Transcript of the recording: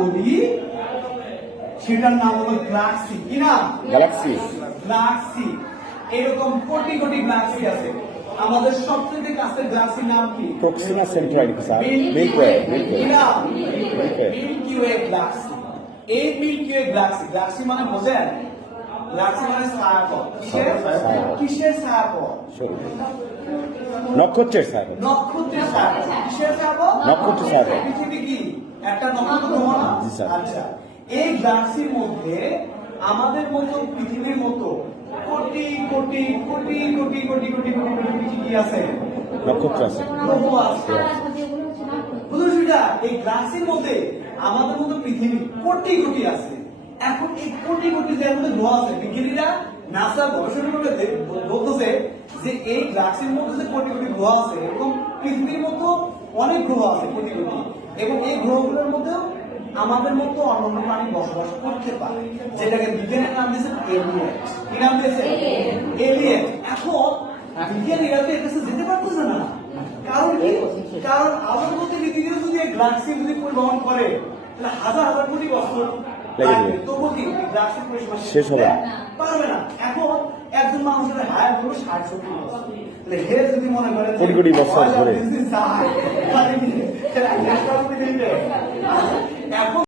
বলি সেটার নাম হলো কি না গ্যালাক্সি। এরকম কোটি কোটি গ্লাক্সি আছে। আমাদের সবচেয়ে গ্লাক্সির নাম কি? Proxima sir. Milk way milk way milky way galaxy. এই মিল্কি ওয়ে গ্লাক্সি গ্লাক্সি মানে বোঝেন? গ্লাক্সি মানে ছায়াপথ। কিসের? ছায়াপথ। কিসের ছায়াপথ? নক্ষত্রের স্যার নক্ষত্রের ছায়াপথ। কিসের ছায়াপথ? নক্ষত্রের ছায়াপথ। পৃথিবী কি একটা নক্ষত্র গ্রহ না জি, স্যার। আচ্ছা এই গ্লাক্সির মধ্যে আমাদের মতো পৃথিবীর মতো কোটি কোটি কোটি কোটি কোটি কোটি কোটি কোটি কি আছে? নক্ষত্র আছে। গ্রহ আছে। বুঝলি সুবিধা এই গ্লাসের মধ্যে আমাদের মতো পৃথিবী কোটি কোটি আছে। এখন এই কোটি কোটি যে মধ্যে গ্রহ আছে বিজ্ঞানীরা নাসা গবেষণা করে দে- বলতেছে যে এই গ্লাসের মধ্যে যে কোটি কোটি গ্রহ আছে এরকম পৃথিবীর মতো অনেক গ্রহ আছে কোটি কোটি। এবং এই গ্রহগুলোর মধ্যেও আমাদের মতো অন্যান্য প্রাণী বসবাস করতে পারে যেটাকে বিজ্ঞানের নাম দিয়েছে এলিয়েন কি নাম দিয়েছে এলিয়েন এখন বিজ্ঞানীরা তো এর যেতে পারতেছে না। কারণ কি? কারণ পৃথিবীতে যদি গ্লাক্সি যদি পরিবহন করে তাহলে হাজার হাজার কোটি বছর যাবে। কি গ্লাক্সি পরিসীমা শেষ হবে। পারবে না। এখন একজন মানুষের হায়ার হলো ষাট সত্তর বছর। হে যদি মনে করে যে কোটি কোটি বছর ধরে। এখন